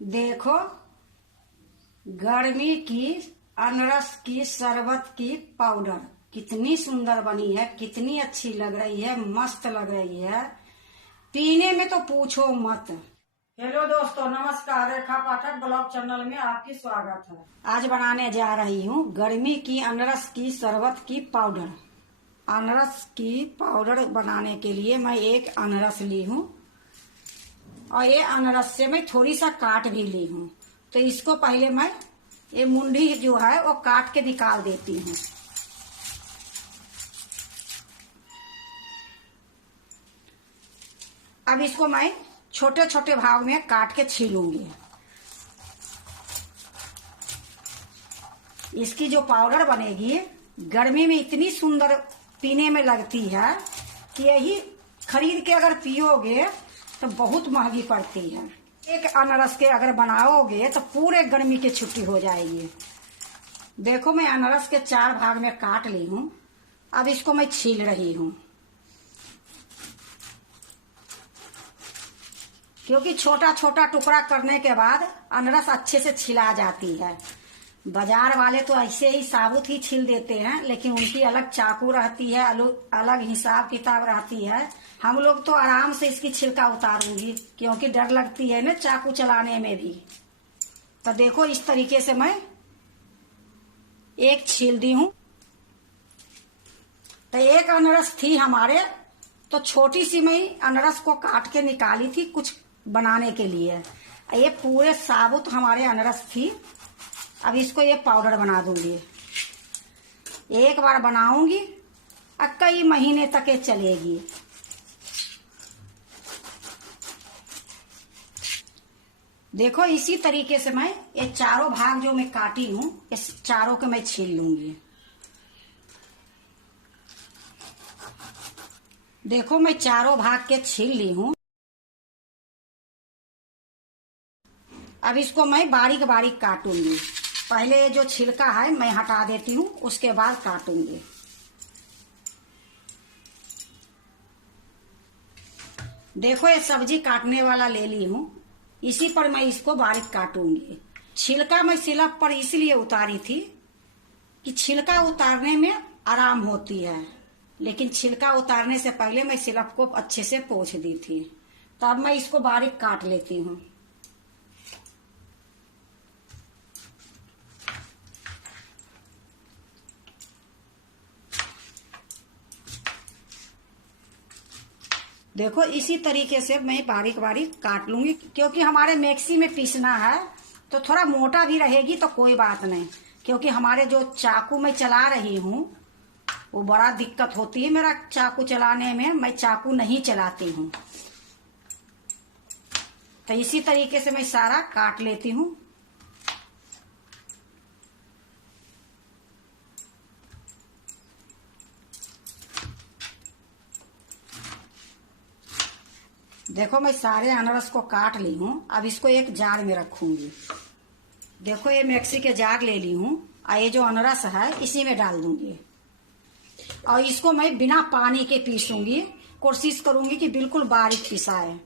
देखो, गर्मी की अनरस की शरबत की पाउडर कितनी सुंदर बनी है, कितनी अच्छी लग रही है, मस्त लग रही है। पीने में तो पूछो मत। हेलो दोस्तों, नमस्कार। रेखा पाठक ब्लॉग चैनल में आपकी स्वागत है। आज बनाने जा रही हूँ गर्मी की अनरस की शरबत की पाउडर। अनरस की पाउडर बनाने के लिए मैं एक अनरस ली हूँ और ये अनरस से मैं थोड़ी सा काट भी ली हूँ। तो इसको पहले मैं ये मुंडी जो है वो काट के निकाल देती हूँ। अब इसको मैं छोटे छोटे भाग में काट के छीलूंगी। इसकी जो पाउडर बनेगी गर्मी में इतनी सुंदर पीने में लगती है कि यही खरीद के अगर पियोगे तो बहुत महंगी पड़ती है। एक अनरस के अगर बनाओगे तो पूरे गर्मी की छुट्टी हो जाएगी। देखो, मैं अनरस के 4 भाग में काट ली हूँ। अब इसको मैं छील रही हूँ, क्योंकि छोटा छोटा टुकड़ा करने के बाद अनरस अच्छे से छिला जाती है। बाजार वाले तो ऐसे ही साबुत ही छील देते हैं, लेकिन उनकी अलग चाकू रहती है, अलग हिसाब किताब रहती है। हम लोग तो आराम से इसकी छिलका उतारूंगी, क्योंकि डर लगती है ना चाकू चलाने में भी। तो देखो, इस तरीके से मैं एक छील दी हूँ। तो एक अनरस थी हमारे, तो छोटी सी मैं अनरस को काट के निकाली थी कुछ बनाने के लिए। ये पूरे साबुत हमारे अनरस थी। अब इसको ये पाउडर बना दूंगी। एक बार बनाऊंगी और कई महीने तक ये चलेगी। देखो, इसी तरीके से मैं ये चारों भाग जो मैं काटी हूं, इस चारों को मैं छील लूंगी। देखो, मैं चारों भाग के छील ली हूं। अब इसको मैं बारीक बारीक काटूंगी। पहले जो छिलका है मैं हटा देती हूँ, उसके बाद काटूंगी। देखो, ये सब्जी काटने वाला ले ली हूँ, इसी पर मैं इसको बारीक काटूंगी। छिलका मैं सिलप पर इसलिए उतारी थी कि छिलका उतारने में आराम होती है, लेकिन छिलका उतारने से पहले मैं सिलप को अच्छे से पोंछ दी थी। तो अब मैं इसको बारीक काट लेती हूँ। देखो, इसी तरीके से मैं बारीक बारीक काट लूंगी, क्योंकि हमारे मिक्सी में पीसना है तो थोड़ा मोटा भी रहेगी तो कोई बात नहीं। क्योंकि हमारे जो चाकू मैं चला रही हूँ वो बड़ा दिक्कत होती है मेरा चाकू चलाने में। मैं चाकू नहीं चलाती हूँ, तो इसी तरीके से मैं सारा काट लेती हूँ। देखो, मैं सारे अनारस को काट ली हूँ। अब इसको एक जार में रखूंगी। देखो, ये मिक्सी के जार ले ली हूँ और ये जो अनारस है इसी में डाल दूंगी और इसको मैं बिना पानी के पीसूंगी। कोशिश करूंगी कि बिल्कुल बारीक पिसाए।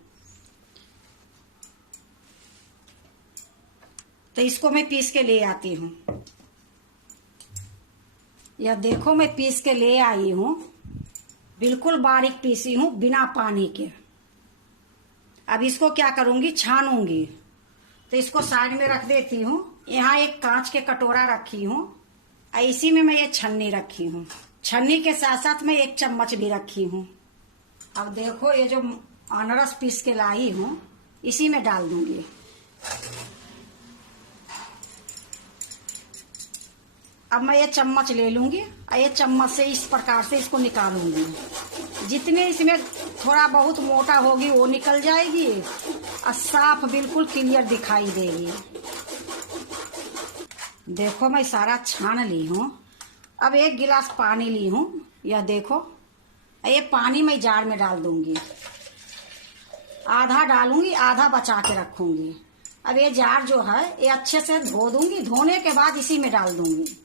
तो इसको मैं पीस के ले आती हूँ। यह देखो, मैं पीस के ले आई हूँ, बिल्कुल बारीक पीसी हूँ बिना पानी के। अब इसको क्या करूंगी, छानूंगी। तो इसको साइड में रख देती हूँ। यहाँ एक कांच के कटोरा रखी हूँ, इसी में मैं ये छन्नी रखी हूँ। छन्नी के साथ साथ मैं एक चम्मच भी रखी हूँ। अब देखो, ये जो अनरस पीस के लाई हूँ इसी में डाल दूंगी। अब मैं ये चम्मच ले लूंगी और ये चम्मच से इस प्रकार से इसको निकालूंगी। जितने इसमें थोड़ा बहुत मोटा होगी वो निकल जाएगी और साफ बिल्कुल क्लियर दिखाई देगी। देखो, मैं सारा छान ली हूँ। अब 1 गिलास पानी ली हूँ। यह देखो, ये पानी मैं जार में डाल दूंगी। आधा डालूंगी, आधा बचा के रखूंगी। अब ये जार जो है ये अच्छे से धो दूंगी। धोने के बाद इसी में डाल दूंगी।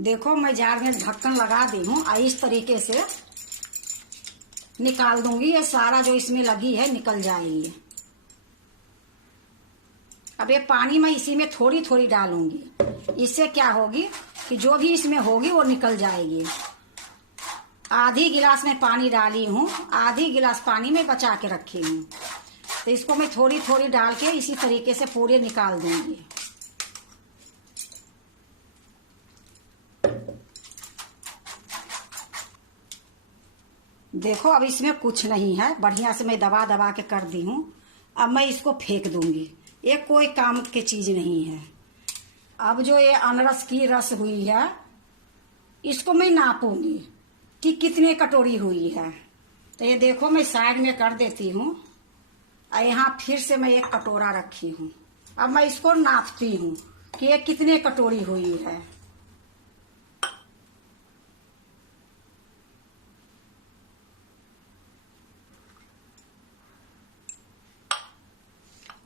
देखो, मैं जार में ढक्कन लगा दी हूँ और इस तरीके से निकाल दूंगी। ये सारा जो इसमें लगी है निकल जाएगी। अब ये पानी मैं इसी में थोड़ी थोड़ी डालूंगी। इससे क्या होगी कि जो भी इसमें होगी वो निकल जाएगी। आधी गिलास में पानी डाली हूँ, आधी गिलास पानी में बचा के रखी हूँ। तो इसको मैं थोड़ी थोड़ी डाल के इसी तरीके से पूरे निकाल दूंगी। देखो अब इसमें कुछ नहीं है, बढ़िया से मैं दबा दबा के कर दी हूँ। अब मैं इसको फेंक दूंगी, ये कोई काम की चीज नहीं है। अब जो ये अनरस की रस हुई है, इसको मैं नापूंगी कि कितने कटोरी हुई है। तो ये देखो मैं साइड में कर देती हूँ और यहाँ फिर से मैं एक कटोरा रखी हूँ। अब मैं इसको नापती हूँ कि ये कितने कटोरी हुई है।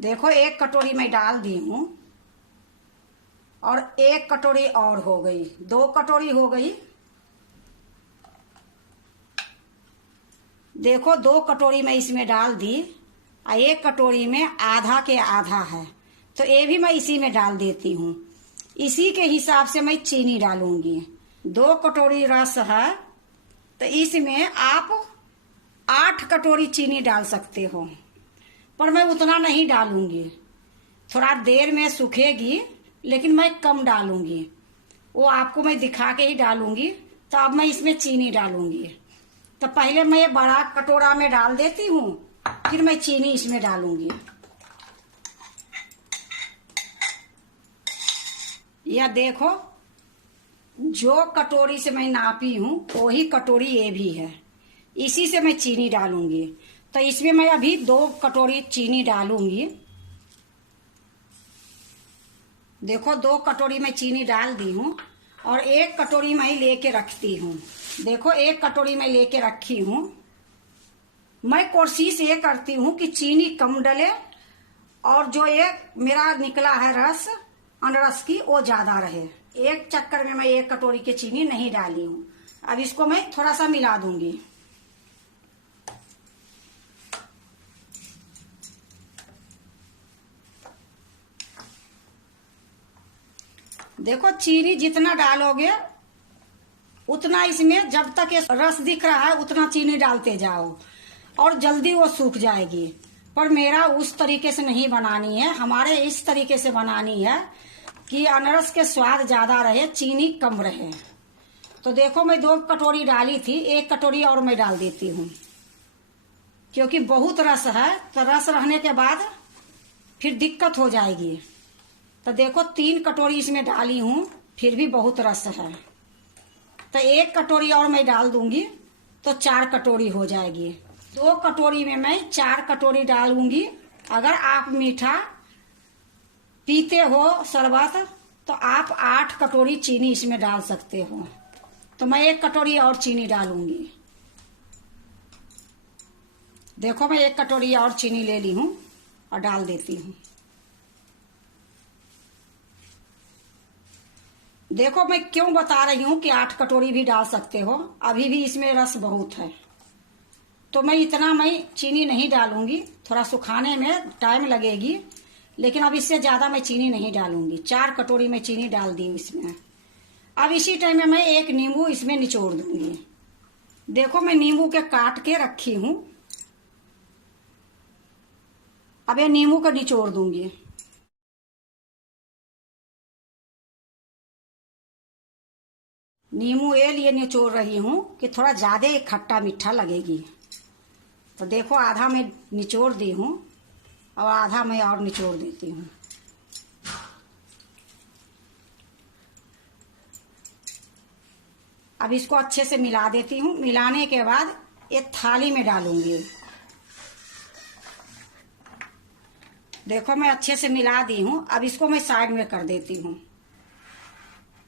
देखो एक कटोरी मैं डाल दी हूँ और एक कटोरी और हो गई, 2 कटोरी हो गई। देखो 2 कटोरी मैं इसमें डाल दी और एक कटोरी में आधा के आधा है, तो ये भी मैं इसी में डाल देती हूँ। इसी के हिसाब से मैं चीनी डालूंगी। 2 कटोरी रस है तो इसमें आप 8 कटोरी चीनी डाल सकते हो, पर मैं उतना नहीं डालूंगी। थोड़ा देर में सूखेगी लेकिन मैं कम डालूंगी, वो आपको मैं दिखा के ही डालूंगी। तो अब मैं इसमें चीनी डालूंगी। तो पहले मैं ये बड़ा कटोरा में डाल देती हूँ, फिर मैं चीनी इसमें डालूंगी। यह देखो जो कटोरी से मैं नापी हूँ वही कटोरी ये भी है, इसी से मैं चीनी डालूंगी। तो इसमें मैं अभी 2 कटोरी चीनी डालूंगी। देखो 2 कटोरी मैं चीनी डाल दी हूँ और 1 कटोरी मैं लेके रखती हूँ। देखो 1 कटोरी मैं लेके रखी हूँ। मैं कोशिश ये करती हूँ कि चीनी कम डले और जो ये मेरा निकला है रस अनरस की वो ज्यादा रहे। एक चक्कर में मैं 1 कटोरी की चीनी नहीं डाली हूँ। अब इसको मैं थोड़ा सा मिला दूंगी। देखो चीनी जितना डालोगे उतना इसमें, जब तक ये रस दिख रहा है उतना चीनी डालते जाओ और जल्दी वो सूख जाएगी। पर मेरा उस तरीके से नहीं बनानी है, हमारे इस तरीके से बनानी है कि अनरस के स्वाद ज्यादा रहे, चीनी कम रहे। तो देखो मैं 2 कटोरी डाली थी, 1 कटोरी और मैं डाल देती हूँ, क्योंकि बहुत रस है। तो रस रहने के बाद फिर दिक्कत हो जाएगी। तो देखो 3 कटोरी इसमें डाली हूँ, फिर भी बहुत रस है। तो 1 कटोरी और मैं डाल दूंगी तो 4 कटोरी हो जाएगी। 2 कटोरी में मैं 4 कटोरी डालूंगी। अगर आप मीठा पीते हो शरबत तो आप 8 कटोरी चीनी इसमें डाल सकते हो। तो मैं 1 कटोरी और चीनी डालूंगी। देखो मैं 1 कटोरी और चीनी ले ली हूँ और डाल देती हूँ। देखो मैं क्यों बता रही हूँ कि 8 कटोरी भी डाल सकते हो, अभी भी इसमें रस बहुत है। तो मैं इतना चीनी नहीं डालूंगी, थोड़ा सुखाने में टाइम लगेगी, लेकिन अब इससे ज्यादा मैं चीनी नहीं डालूंगी। 4 कटोरी में चीनी डाल दी इसमें। अब इसी टाइम में मैं 1 नींबू इसमें निचोड़ दूंगी। देखो मैं नींबू के काट के रखी हूँ, अब ये नींबू को निचोड़ दूंगी। नींबू ये लिए निचोड़ रही हूँ कि थोड़ा ज्यादा खट्टा मीठा लगेगी। तो देखो आधा मैं निचोड़ दी हूँ और आधा मैं और निचोड़ देती हूँ। अब इसको अच्छे से मिला देती हूँ। मिलाने के बाद एक थाली में डालूंगी। देखो मैं अच्छे से मिला दी हूँ। अब इसको मैं साइड में कर देती हूँ।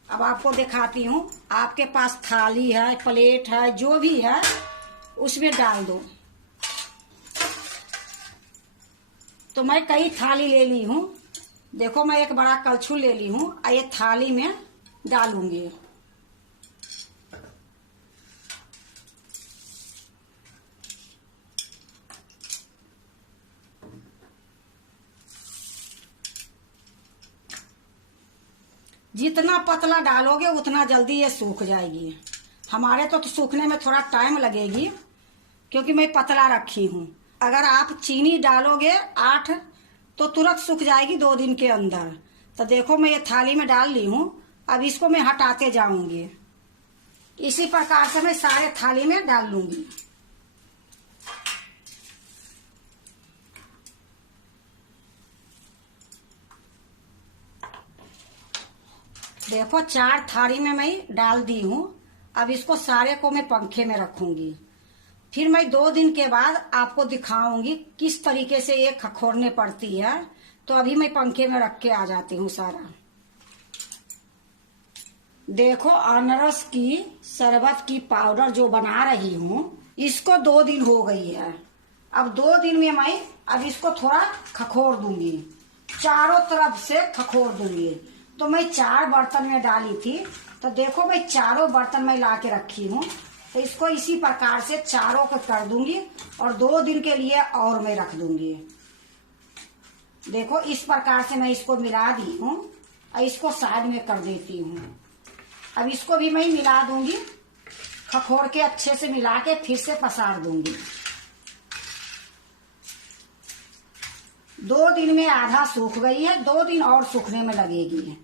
अब आपको दिखाती हूँ, आपके पास थाली है, प्लेट है, जो भी है उसमें डाल दो। तो मैं कई थाली ले ली हूँ। देखो मैं एक बड़ा कलछुल ले ली हूँ और ये थाली में डालूंगी। जितना पतला डालोगे उतना जल्दी ये सूख जाएगी। हमारे तो सूखने में थोड़ा टाइम लगेगी क्योंकि मैं पतला रखी हूँ। अगर आप चीनी डालोगे 8 तो तुरंत सूख जाएगी 2 दिन के अंदर। तो देखो मैं ये थाली में डाल ली हूँ। अब इसको मैं हटाते जाऊंगी। इसी प्रकार से मैं सारे थाली में डाल लूंगी। देखो 4 थाली में मैं डाल दी हूँ। अब इसको सारे को मैं पंखे में रखूंगी। फिर मैं 2 दिन के बाद आपको दिखाऊंगी किस तरीके से ये खखोरने पड़ती है। तो अभी मैं पंखे में रख के आ जाती हूँ सारा। देखो अनारस की शरबत की पाउडर जो बना रही हूँ, इसको 2 दिन हो गई है। अब 2 दिन में मैं अब इसको थोड़ा खखोर दूंगी, चारों तरफ से खखोर दूंगी। तो मैं 4 बर्तन में डाली थी। तो देखो मैं चारों बर्तन में ला के रखी हूँ। तो इसको इसी प्रकार से चारों को कर दूंगी और 2 दिन के लिए और मैं रख दूंगी। देखो इस प्रकार से मैं इसको मिला दी हूँ और इसको साइड में कर देती हूँ। अब इसको भी मैं मिला दूंगी, खखोर के अच्छे से मिला के फिर से पसार दूंगी। 2 दिन में आधा सूख गई है, 2 दिन और सूखने में लगेगी।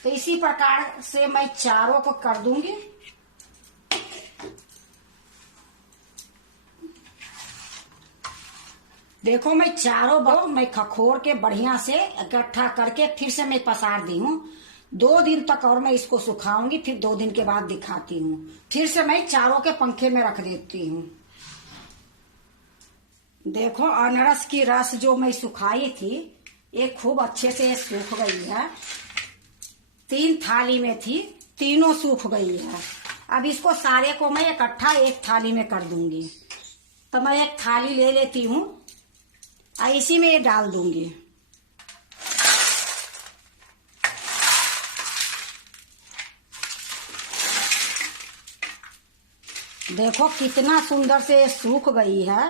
तो इसी प्रकार से मैं चारों को कर दूंगी। देखो मैं चारों को मैं खखोर के बढ़िया से इकट्ठा करके फिर से मैं पसार दी हूँ। 2 दिन तक और मैं इसको सुखाऊंगी, फिर 2 दिन के बाद दिखाती हूँ। फिर से मैं चारों के पंखे में रख देती हूँ। देखो अनारस की रस जो मैं सुखाई थी ये खूब अच्छे से सूख गई है। 3 थाली में थी, तीनों सूख गई है। अब इसको सारे को मैं इकट्ठा एक थाली में कर दूंगी। तो मैं एक थाली ले लेती हूँ और इसी में ये डाल दूंगी। देखो कितना सुंदर से ये सूख गई है।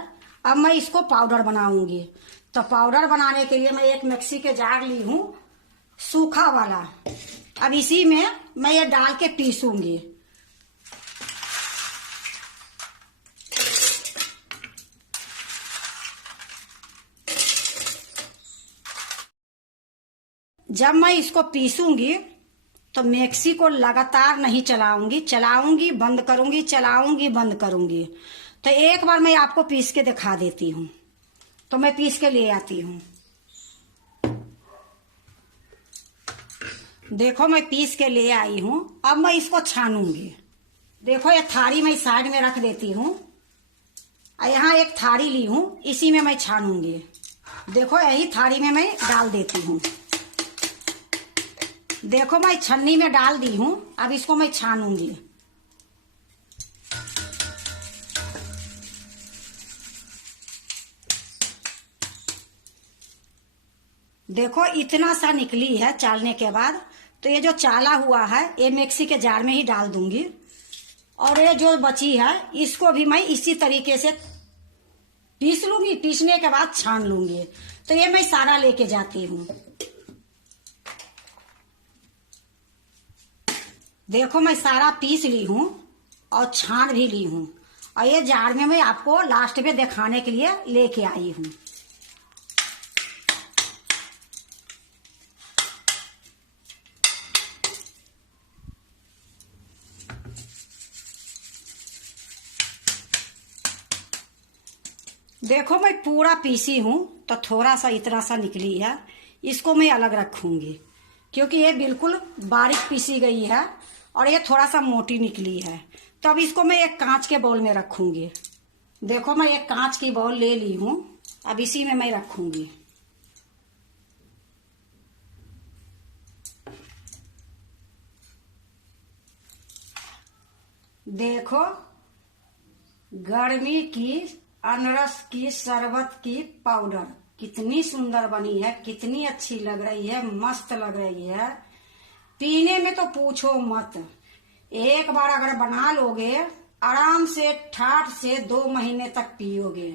अब मैं इसको पाउडर बनाऊंगी। तो पाउडर बनाने के लिए मैं एक मिक्सी के जार ली हूँ, सूखा वाला। अब इसी में मैं ये डाल के पीसूंगी। जब मैं इसको पीसूंगी तो मिक्सी को लगातार नहीं चलाऊंगी, चलाऊंगी बंद करूंगी, चलाऊंगी बंद करूंगी। तो एक बार मैं आपको पीस के दिखा देती हूँ। तो मैं पीस के ले आती हूँ। देखो मैं पीस के ले आई हूँ। अब मैं इसको छानूंगी। देखो ये थाली मैं साइड में रख देती हूँ और यहाँ एक थाली ली हूँ, इसी में मैं छानूंगी। देखो यही थाली में मैं डाल देती हूँ। देखो मैं छन्नी में डाल दी हूँ। अब इसको मैं छानूंगी। देखो इतना सा निकली है चालने के बाद। तो ये जो चाला हुआ है ये मिक्सी के जार में ही डाल दूंगी। और ये जो बची है इसको भी मैं इसी तरीके से पीस लूंगी। पीसने के बाद छान लूंगी। तो ये मैं सारा लेके जाती हूँ। देखो मैं सारा पीस ली हूँ और छान भी ली हूँ। और ये जार में मैं आपको लास्ट में दिखाने के लिए लेके आई हूँ। देखो मैं पूरा पीसी हूँ तो थोड़ा सा इतना सा निकली है। इसको मैं अलग रखूंगी क्योंकि ये बिल्कुल बारीक पीसी गई है और ये थोड़ा सा मोटी निकली है। तो अब इसको मैं एक कांच के बाउल में रखूंगी। देखो मैं एक कांच की बाउल ले ली हूँ। अब इसी में मैं रखूंगी। देखो गर्मी की अनारस की शरबत की पाउडर कितनी सुंदर बनी है, कितनी अच्छी लग रही है, मस्त लग रही है। पीने में तो पूछो मत। एक बार अगर बना लोगे आराम से ठाठ से 2 महीने तक पियोगे।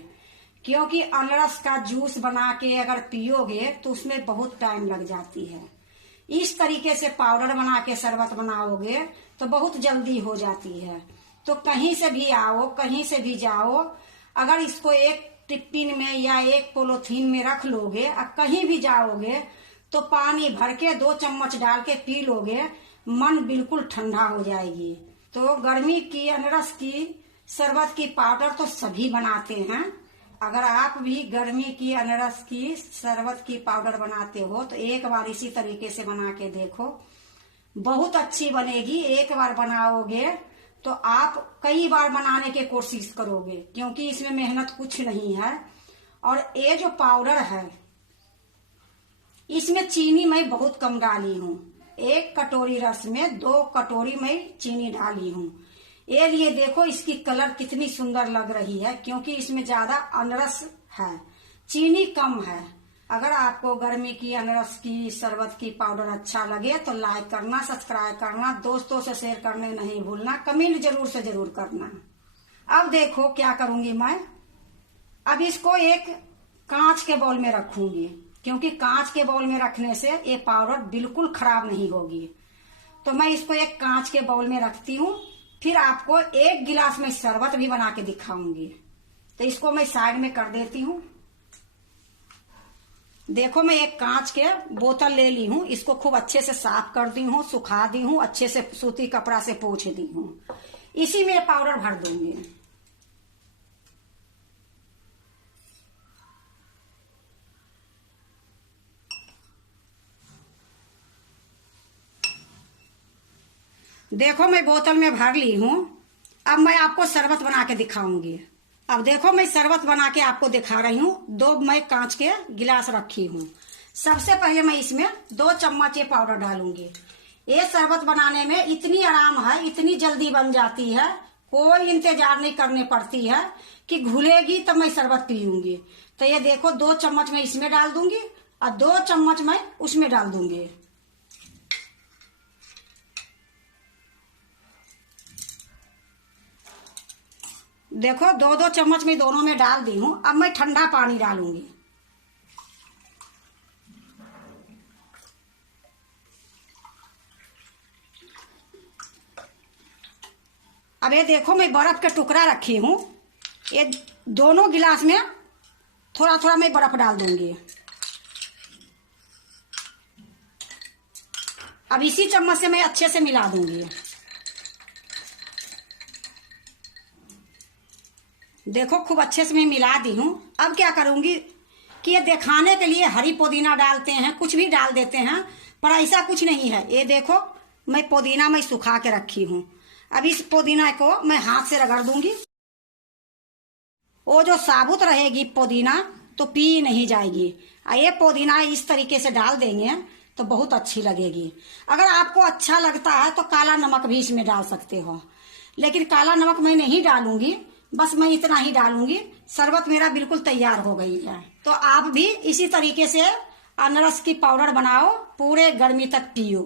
क्योंकि अनारस का जूस बना के अगर पियोगे तो उसमें बहुत टाइम लग जाती है। इस तरीके से पाउडर बना के शरबत बनाओगे तो बहुत जल्दी हो जाती है। तो कहीं से भी आओ, कहीं से भी जाओ, अगर इसको एक टिफिन में या एक पोलोथीन में रख लोगे और कहीं भी जाओगे तो पानी भर के 2 चम्मच डाल के पी लोगे, मन बिल्कुल ठंडा हो जाएगी। तो गर्मी की अनरस की शरबत की पाउडर तो सभी बनाते हैं। अगर आप भी गर्मी की अनरस की शरबत की पाउडर बनाते हो तो एक बार इसी तरीके से बना के देखो, बहुत अच्छी बनेगी। एक बार बनाओगे तो आप कई बार बनाने की कोशिश करोगे, क्योंकि इसमें मेहनत कुछ नहीं है। और ये जो पाउडर है इसमें चीनी मैं बहुत कम डाली हूँ। 1 कटोरी रस में 2 कटोरी मैं चीनी डाली हूँ। ये लिए देखो इसकी कलर कितनी सुंदर लग रही है, क्योंकि इसमें ज्यादा अनरस है, चीनी कम है। अगर आपको गर्मी की अनरस की शरबत की पाउडर अच्छा लगे तो लाइक करना, सब्सक्राइब करना, दोस्तों से शेयर करने नहीं भूलना, कमेंट जरूर से जरूर करना। अब देखो क्या करूंगी मैं, अब इसको एक कांच के बाउल में रखूंगी, क्योंकि कांच के बाउल में रखने से ये पाउडर बिल्कुल खराब नहीं होगी। तो मैं इसको एक कांच के बाउल में रखती हूँ, फिर आपको 1 गिलास में शरबत भी बना के दिखाऊंगी। तो इसको मैं साइड में कर देती हूँ। देखो मैं एक कांच के बोतल ले ली हूँ, इसको खूब अच्छे से साफ कर दी हूँ, सुखा दी हूँ, अच्छे से सूती कपड़ा से पोंछ दी हूँ। इसी में पाउडर भर दूंगी। देखो मैं बोतल में भर ली हूँ। अब मैं आपको शरबत बना के दिखाऊंगी। अब देखो मैं शरबत बना के आपको दिखा रही हूँ। 2 मैं कांच के गिलास रखी हूँ। सबसे पहले मैं इसमें 2 चम्मच ये पाउडर डालूंगी। ये शरबत बनाने में इतनी आराम है, इतनी जल्दी बन जाती है, कोई इंतजार नहीं करने पड़ती है कि घुलेगी तब मैं शरबत पीऊंगी। तो ये देखो 2 चम्मच मैं इसमें डाल दूंगी और 2 चम्मच मैं उसमें डाल दूंगी। देखो 2-2 चम्मच में दोनों में डाल दी हूँ। अब मैं ठंडा पानी डालूंगी। अब ये देखो मैं बर्फ के टुकड़ा रखी हूँ, ये दोनों गिलास में थोड़ा थोड़ा मैं बर्फ डाल दूंगी। अब इसी चम्मच से मैं अच्छे से मिला दूंगी। देखो खूब अच्छे से मैं मिला दी हूँ। अब क्या करूंगी कि ये दिखाने के लिए हरी पुदीना डालते हैं, कुछ भी डाल देते हैं, पर ऐसा कुछ नहीं है। ये देखो मैं पुदीना मैं सुखा के रखी हूँ। अब इस पुदीना को मैं हाथ से रगड़ दूंगी। वो जो साबुत रहेगी पुदीना तो पी नहीं जाएगी। ये पुदीना इस तरीके से डाल देंगे तो बहुत अच्छी लगेगी। अगर आपको अच्छा लगता है तो काला नमक भी इसमें डाल सकते हो, लेकिन काला नमक मैं नहीं डालूंगी, बस मैं इतना ही डालूंगी। शरबत मेरा बिल्कुल तैयार हो गई है। तो आप भी इसी तरीके से अनरस की पाउडर बनाओ, पूरे गर्मी तक पियो।